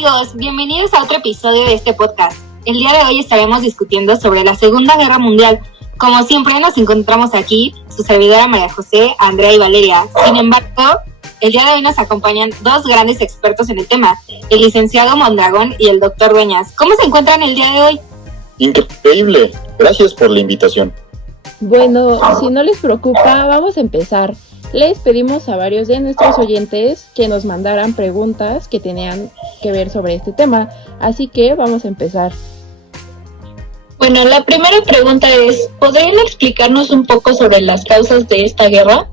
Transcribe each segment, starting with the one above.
amigos, bienvenidos a otro episodio de este podcast. El día de hoy estaremos discutiendo sobre la Segunda Guerra Mundial. Como siempre nos encontramos aquí, su servidora María José, Andrea y Valeria. Sin embargo, el día de hoy nos acompañan dos grandes expertos en el tema, el licenciado Mondragón y el doctor Dueñas. ¿Cómo se encuentran el día de hoy? Increíble, gracias por la invitación. Bueno, si no les preocupa, vamos a empezar. Les pedimos a varios de nuestros oyentes que nos mandaran preguntas que tenían que ver sobre este tema, así que vamos a empezar. Bueno, la primera pregunta es, ¿podrían explicarnos un poco sobre las causas de esta guerra?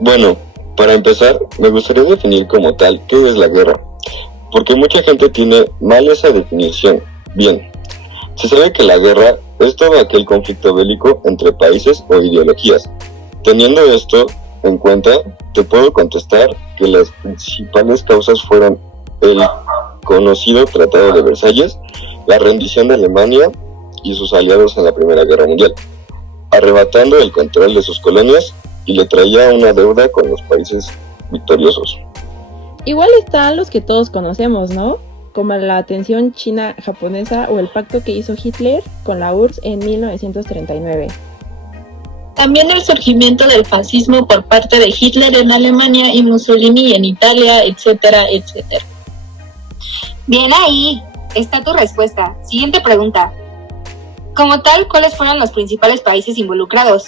Bueno, para empezar, me gustaría definir como tal qué es la guerra, porque mucha gente tiene mal esa definición. Bien, se sabe que la guerra es todo aquel conflicto bélico entre países o ideologías. Teniendo esto en cuenta, te puedo contestar que las principales causas fueron el conocido Tratado de Versalles, la rendición de Alemania y sus aliados en la Primera Guerra Mundial, arrebatando el control de sus colonias y le traía una deuda con los países victoriosos. Igual están los que todos conocemos, ¿no? Como la tensión china-japonesa o el pacto que hizo Hitler con la URSS en 1939. También el surgimiento del fascismo por parte de Hitler en Alemania y Mussolini en Italia, etcétera, etcétera. Bien ahí, está tu respuesta. Siguiente pregunta. Como tal, ¿cuáles fueron los principales países involucrados?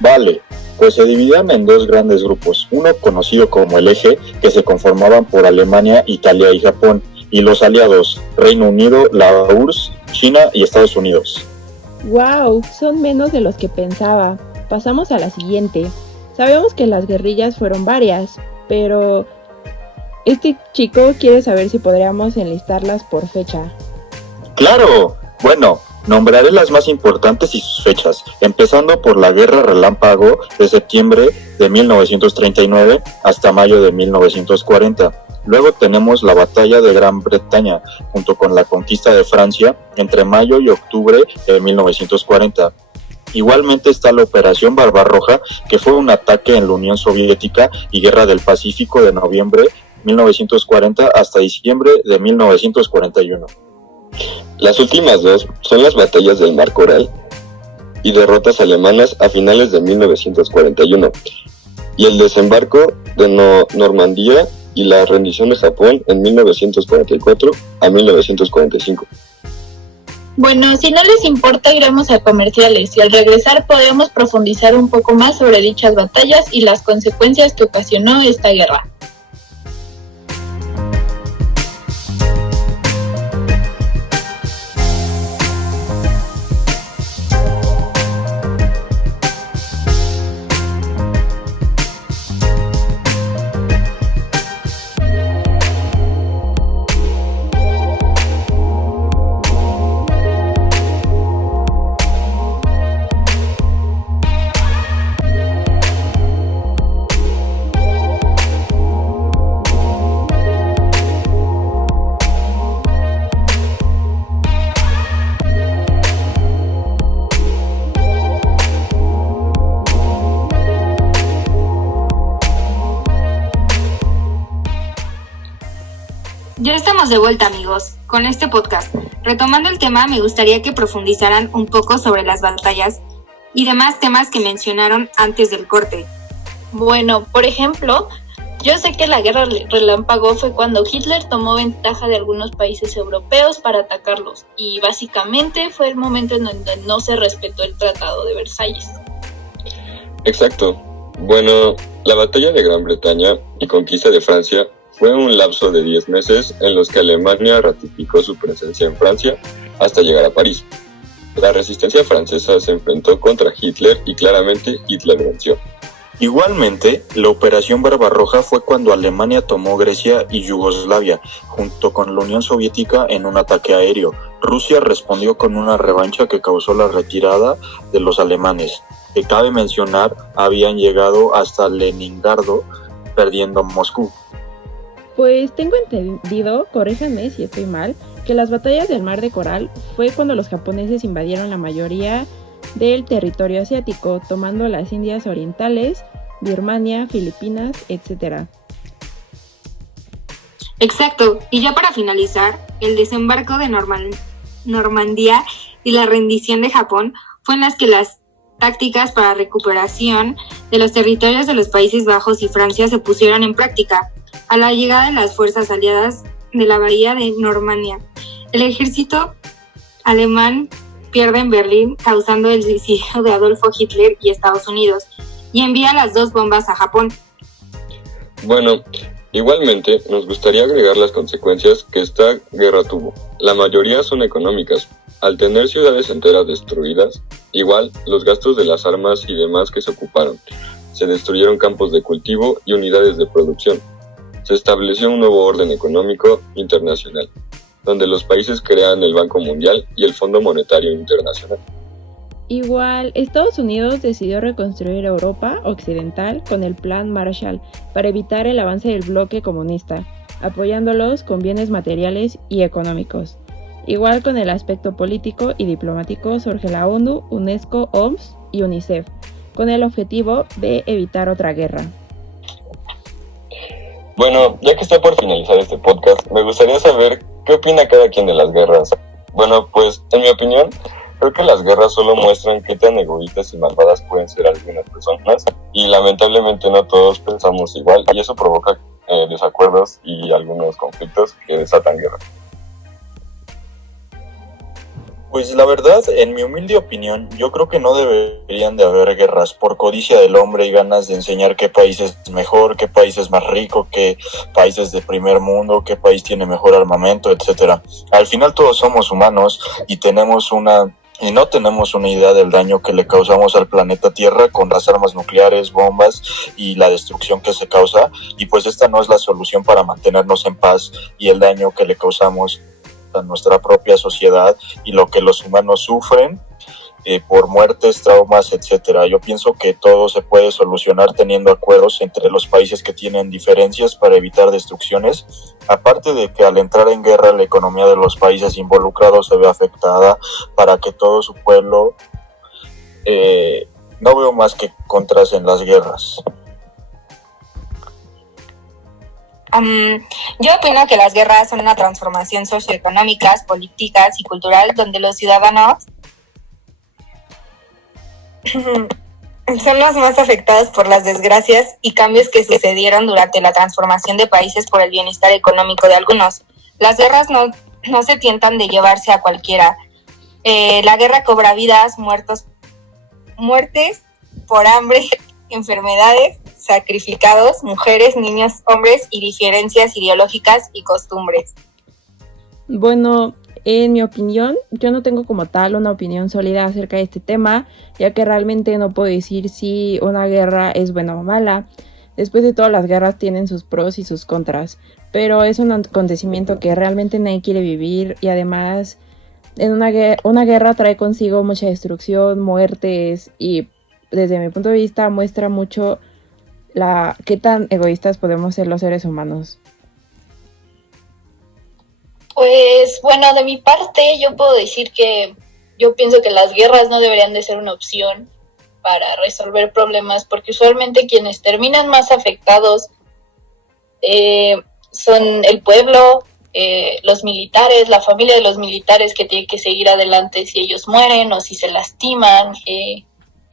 Vale, pues se dividían en dos grandes grupos, uno conocido como el Eje, que se conformaban por Alemania, Italia y Japón, y los aliados, Reino Unido, la URSS, China y Estados Unidos. ¡Wow! Son menos de los que pensaba. Pasamos a la siguiente. Sabemos que las guerrillas fueron varias, pero este chico quiere saber si podríamos enlistarlas por fecha. ¡Claro! Bueno, nombraré las más importantes y sus fechas, empezando por la Guerra Relámpago de septiembre de 1939 hasta mayo de 1940. Luego tenemos la Batalla de Gran Bretaña, junto con la conquista de Francia, entre mayo y octubre de 1940. Igualmente está la Operación Barbarroja, que fue un ataque en la Unión Soviética, y Guerra del Pacífico de noviembre de 1940 hasta diciembre de 1941. Las últimas dos son las batallas del Mar Coral y derrotas alemanas a finales de 1941, y el desembarco de Normandía y la rendición de Japón en 1944 a 1945. Bueno, si no les importa, iremos a comerciales y al regresar podremos profundizar un poco más sobre dichas batallas y las consecuencias que ocasionó esta guerra. Ya estamos de vuelta, amigos, con este podcast. Retomando el tema, me gustaría que profundizaran un poco sobre las batallas y demás temas que mencionaron antes del corte. Bueno, por ejemplo, yo sé que la Guerra Relámpago fue cuando Hitler tomó ventaja de algunos países europeos para atacarlos, y básicamente fue el momento en donde no se respetó el Tratado de Versalles. Exacto. Bueno, la Batalla de Gran Bretaña y conquista de Francia fue un lapso de 10 meses en los que Alemania ratificó su presencia en Francia hasta llegar a París. La resistencia francesa se enfrentó contra Hitler y claramente Hitler venció. Igualmente, la Operación Barbarroja fue cuando Alemania tomó Grecia y Yugoslavia, junto con la Unión Soviética, en un ataque aéreo. Rusia respondió con una revancha que causó la retirada de los alemanes, que cabe mencionar habían llegado hasta Leningrado, perdiendo Moscú. Pues tengo entendido, corríjanme si estoy mal, que las batallas del Mar de Coral fue cuando los japoneses invadieron la mayoría del territorio asiático, tomando las Indias Orientales, Birmania, Filipinas, etc. Exacto, y ya para finalizar, el desembarco de Normandía y la rendición de Japón fue en las que las tácticas para recuperación de los territorios de los Países Bajos y Francia se pusieron en práctica. A la llegada de las fuerzas aliadas de la bahía de Normandía, el ejército alemán pierde en Berlín, causando el suicidio de Adolfo Hitler y Estados Unidos, y envía las 2 bombas a Japón. Bueno, igualmente nos gustaría agregar las consecuencias que esta guerra tuvo. La mayoría son económicas. Al tener ciudades enteras destruidas, igual los gastos de las armas y demás que se ocuparon. Se destruyeron campos de cultivo y unidades de producción. Se estableció un nuevo orden económico internacional, donde los países crean el Banco Mundial y el Fondo Monetario Internacional. Igual, Estados Unidos decidió reconstruir Europa occidental con el Plan Marshall para evitar el avance del bloque comunista, apoyándolos con bienes materiales y económicos. Igual con el aspecto político y diplomático surge la ONU, UNESCO, OMS y UNICEF, con el objetivo de evitar otra guerra. Bueno, ya que está por finalizar este podcast, me gustaría saber qué opina cada quien de las guerras. Bueno, pues en mi opinión, creo que las guerras solo muestran qué tan egoístas y malvadas pueden ser algunas personas, y lamentablemente no todos pensamos igual, y eso provoca desacuerdos y algunos conflictos que desatan guerra. Pues la verdad, en mi humilde opinión, yo creo que no deberían de haber guerras por codicia del hombre y ganas de enseñar qué país es mejor, qué país es más rico, qué país es de primer mundo, qué país tiene mejor armamento, etcétera. Al final todos somos humanos y no tenemos una idea del daño que le causamos al planeta Tierra con las armas nucleares, bombas y la destrucción que se causa, y pues esta no es la solución para mantenernos en paz, y el daño que le causamos a nuestra propia sociedad y lo que los humanos sufren por muertes, traumas, etcétera. Yo pienso que todo se puede solucionar teniendo acuerdos entre los países que tienen diferencias para evitar destrucciones, aparte de que al entrar en guerra la economía de los países involucrados se ve afectada para que todo su pueblo no veo más que contras en las guerras. Yo opino que las guerras son una transformación socioeconómica, políticas y cultural donde los ciudadanos son los más afectados por las desgracias y cambios que sucedieron durante la transformación de países por el bienestar económico de algunos. Las guerras no se tientan de llevarse a cualquiera. La guerra cobra vidas, muertes por hambre, enfermedades, sacrificados, mujeres, niños, hombres y diferencias ideológicas y costumbres. Bueno, en mi opinión, yo no tengo como tal una opinión sólida acerca de este tema, ya que realmente no puedo decir si una guerra es buena o mala. Después de todas las guerras tienen sus pros y sus contras, pero es un acontecimiento que realmente nadie quiere vivir, y además una guerra trae consigo mucha destrucción, muertes, y desde mi punto de vista muestra mucho qué tan egoístas podemos ser los seres humanos. Pues bueno, de mi parte yo puedo decir que yo pienso que las guerras no deberían de ser una opción para resolver problemas, porque usualmente quienes terminan más afectados son el pueblo, los militares, la familia de los militares que tiene que seguir adelante si ellos mueren o si se lastiman,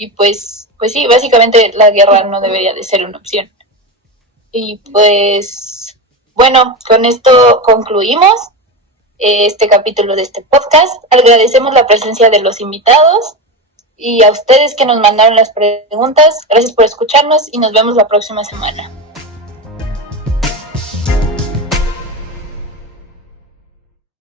y pues sí, básicamente la guerra no debería de ser una opción. Y pues bueno, con esto concluimos este capítulo de este podcast. Agradecemos la presencia de los invitados y a ustedes que nos mandaron las preguntas. Gracias por escucharnos y nos vemos la próxima semana.